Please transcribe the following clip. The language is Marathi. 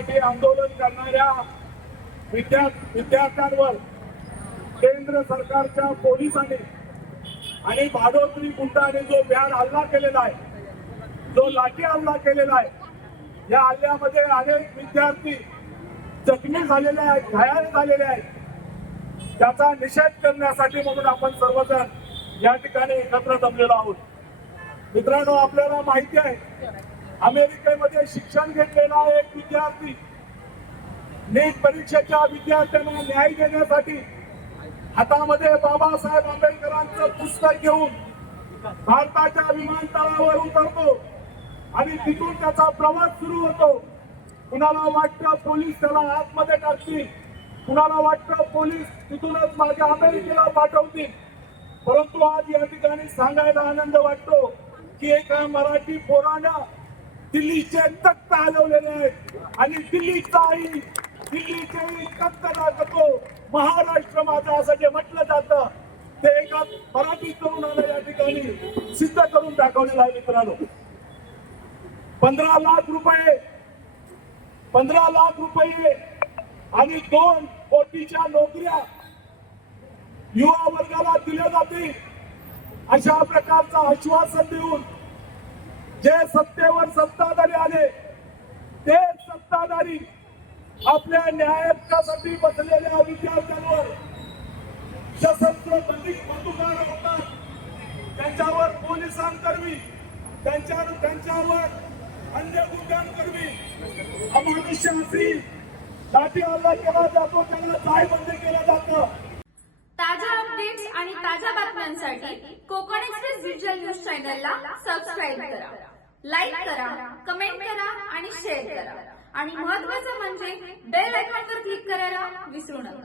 हक्कासाठी आंदोलन करणाऱ्या विद्यार्थ्यांवर केंद्र सरकारच्या पोलिसांनी आणि भाडोत्री गुंडाने जो भ्याड हल्ला केलेला आहे, जो लाठी हल्ला केलेला आहे, या हल्ल्यामध्ये अनेक विद्यार्थी जखमी झालेले आहेत, घायाळ झालेले आहेत। त्याचा निषेध करण्यासाठी म्हणून आपण सर्वजण या ठिकाणी एकत्र जमलेलो आहोत। मित्रांनो, आपल्याला माहिती आहे, अमेरिकेमध्ये शिक्षण घेतलेला एक विद्यार्थी नीट परीक्षेच्या विद्यार्थ्यांना न्याय देण्यासाठी हातामध्ये बाबासाहेब आंबेडकरांचं पुस्तक घेऊन भारताच्या विमानतळावर उतरतो आणि तिथून त्याचा प्रवास सुरू होतो। कुणाला वाटतं पोलीस त्याला आतमध्ये टाकतील, कुणाला वाटतं पोलीस तिथूनच मागे अमेरिकेला पाठवतील, परंतु आज या ठिकाणी सांगायला आनंद वाटतो की एका मराठी पोरानं दिल्लीचे तख्त हलवलेले आहेत आणि दिल्लीचे तख्त दाखवतो महाराष्ट्र माझा असं जे म्हटलं जातं ते एका मराठी तरुणाला या ठिकाणी सिद्ध करून दाखवलेलं आहे। मित्रांनो, 15 लाख रुपये आणि 2 कोटीच्या नोकऱ्या युवा वर्गाला दिल्या जातील अशा प्रकारचं आश्वासन देऊन जे सत्तेवर सत्ताधारी आले, ते सत्ताधारी आपल्या न्यायासाठी बसलेल्या विद्यार्थ्यांवर सशस्त्र बंदुका रोखतात, त्यांच्यावर पोलिसांकरवी, त्यांच्यावर अन्य गुंडांकरवी अमानुषाची लाठी हल्ला केला जातो, त्यांना जाळबंदी केलं जातं। ताज्या अपडेट्स आणि ताज्या बातम्यांसाठी कोकण एक्सप्रेस डिजिटल न्यूज चॅनलला सबस्क्राईब करा, लाईक करा, कमेंट करा आणि शेअर करा आणि महत्त्वाचं म्हणजे बेल आयकॉनवर क्लिक करायला विसरू नका।